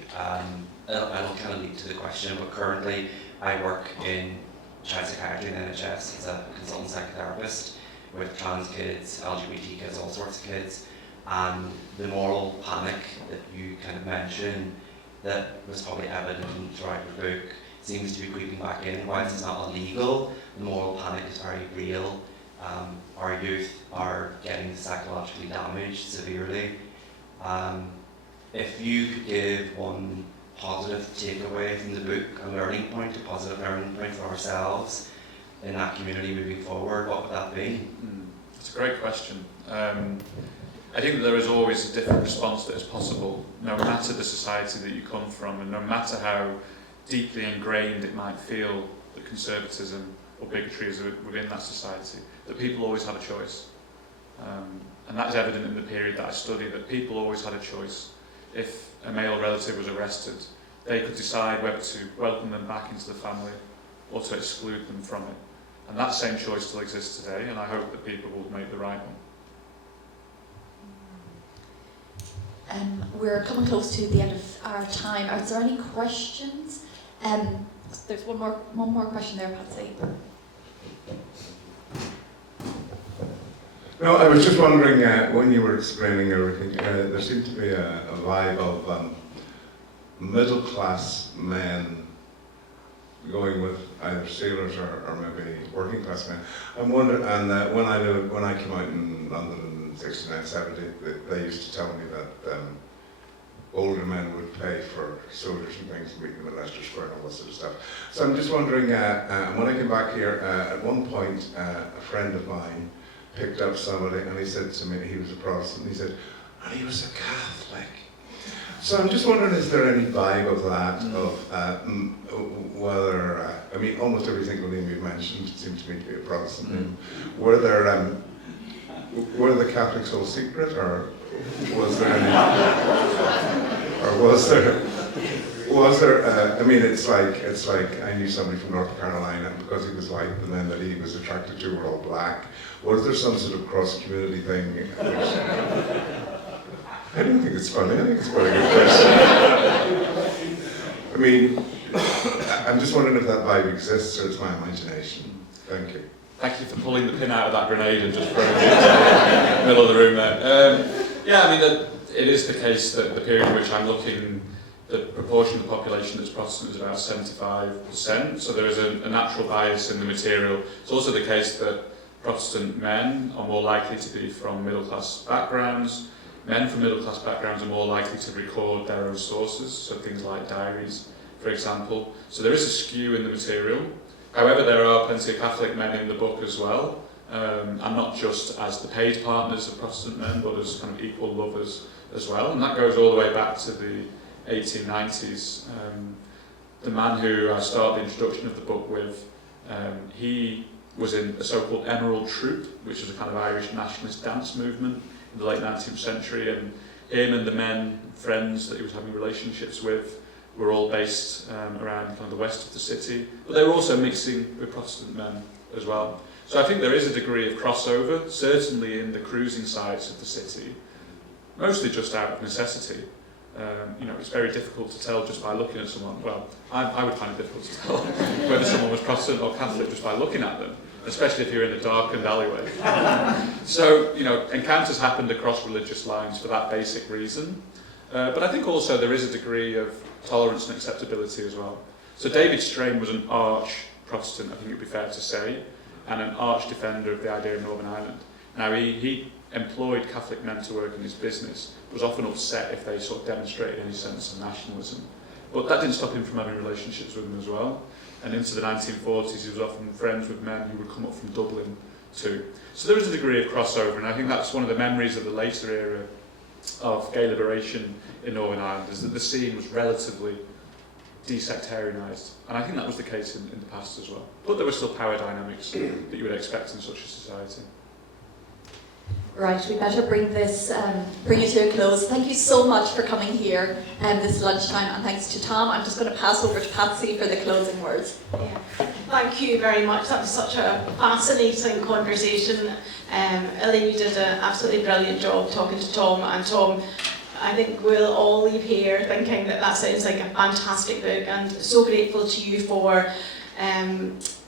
it'll kind of lead to the question, but currently I work in child psychiatry in the NHS as a consultant psychotherapist with trans kids, LGBT kids, all sorts of kids. And the moral panic that you kind of mentioned, that was probably evident throughout your book, seems to be creeping back in. Whilst it's not illegal, the moral panic is very real. Our youth are getting psychologically damaged severely. If you could give one positive takeaway from the book, a learning point, a positive learning point for ourselves in that community moving forward, what would that be? That's a great question. I think that there is always a different response that is possible, no matter the society that you come from, and no matter how deeply ingrained it might feel that conservatism or bigotry is within that society, that people always have a choice. And that is evident in the period that I studied, that people always had a choice. If a male relative was arrested, they could decide whether to welcome them back into the family or to exclude them from it. And that same choice still exists today, and I hope that people will make the right one. We're coming close to the end of our time. Are there any questions? There's one more question there, Patsy. No, I was just wondering, when you were explaining everything, there seemed to be a vibe of middle-class men going with either sailors or maybe working-class men. I'm wondering, and when I came out in London in 69, 70, they used to tell me that older men would pay for soldiers and things, meet them at Leicester Square and all that sort of stuff. So I'm just wondering, when I came back here, at one point, a friend of mine picked up somebody and he said to me, he was a Protestant, he said, and he was a Catholic. So I'm just wondering, is there any vibe of that, whether, I mean, almost every single name you've mentioned seems to me to be a Protestant name. Were the Catholics all secret, or was there any, was there, I mean, it's like I knew somebody from North Carolina, and because he was white, the men that he was attracted to were all black. Was there some sort of cross-community thing? I don't think it's funny. I think it's quite a good question. I mean, I'm just wondering if that vibe exists, or it's my imagination. Thank you. Thank you for pulling the pin out of that grenade and just throwing it into the middle of the room there. Yeah, I mean, it is the case that the period in which I'm looking, the proportion of the population that's Protestant is about 75%, so there is a natural bias in the material. It's also the case that Protestant men are more likely to be from middle-class backgrounds. Men from middle-class backgrounds are more likely to record their own sources, so things like diaries, for example. So there is a skew in the material. However, there are plenty of Catholic men in the book as well, and not just as the paid partners of Protestant men, but as kind of equal lovers as well. And that goes all the way back to the 1890s. The man who I start the introduction of the book with, he was in a so-called Emerald Troupe, which is a kind of Irish nationalist dance movement in the late 19th century, and him and the men, friends that he was having relationships with, were all based around kind of the west of the city, but they were also mixing with Protestant men as well. So I think there is a degree of crossover, certainly in the cruising sites of the city, mostly just out of necessity. You know, it's very difficult to tell just by looking at someone. Well, I would find it difficult to tell whether someone was Protestant or Catholic just by looking at them, especially if you're in a darkened alleyway. So, you know, encounters happened across religious lines for that basic reason. But I think also there is a degree of tolerance and acceptability as well. So David Strain was an arch Protestant, I think it would be fair to say, and an arch defender of the idea of Northern Ireland. Now he employed Catholic men to work in his business, was often upset if they sort of demonstrated any sense of nationalism. But that didn't stop him from having relationships with them as well. And into the 1940s he was often friends with men who would come up from Dublin too. So there is a degree of crossover, and I think that's one of the memories of the later era of gay liberation in Northern Ireland is that the scene was relatively desectarianised, and I think that was the case in the past as well. But there were still power dynamics that you would expect in such a society. Right, we better bring it to a close. Thank you so much for coming here this lunchtime, and thanks to Tom. I'm just going to pass over to Patsy for the closing words. Yeah. Thank you very much. That was such a fascinating conversation. Elaine, you did an absolutely brilliant job talking to Tom, and Tom, I think we'll all leave here thinking that that sounds like a fantastic book, and so grateful to you for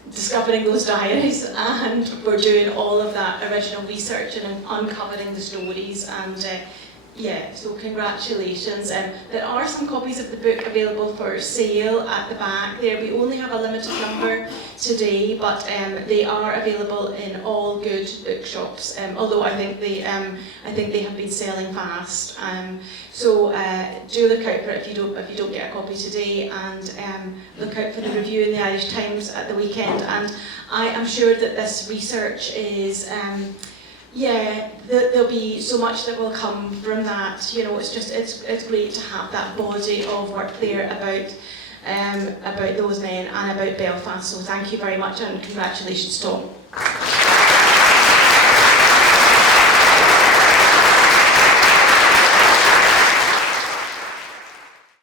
discovering those diaries and for doing all of that original research and uncovering the stories. And yeah, so congratulations. There are some copies of the book available for sale at the back there. We only have a limited number today, but they are available in all good bookshops. Although I think they have been selling fast. So do look out for it if you don't get a copy today, and look out for the review in the Irish Times at the weekend. And I am sure that this research is. There'll be so much that will come from that. You know, it's great to have that body of work there about those men and about Belfast. So thank you very much, and congratulations, Tom.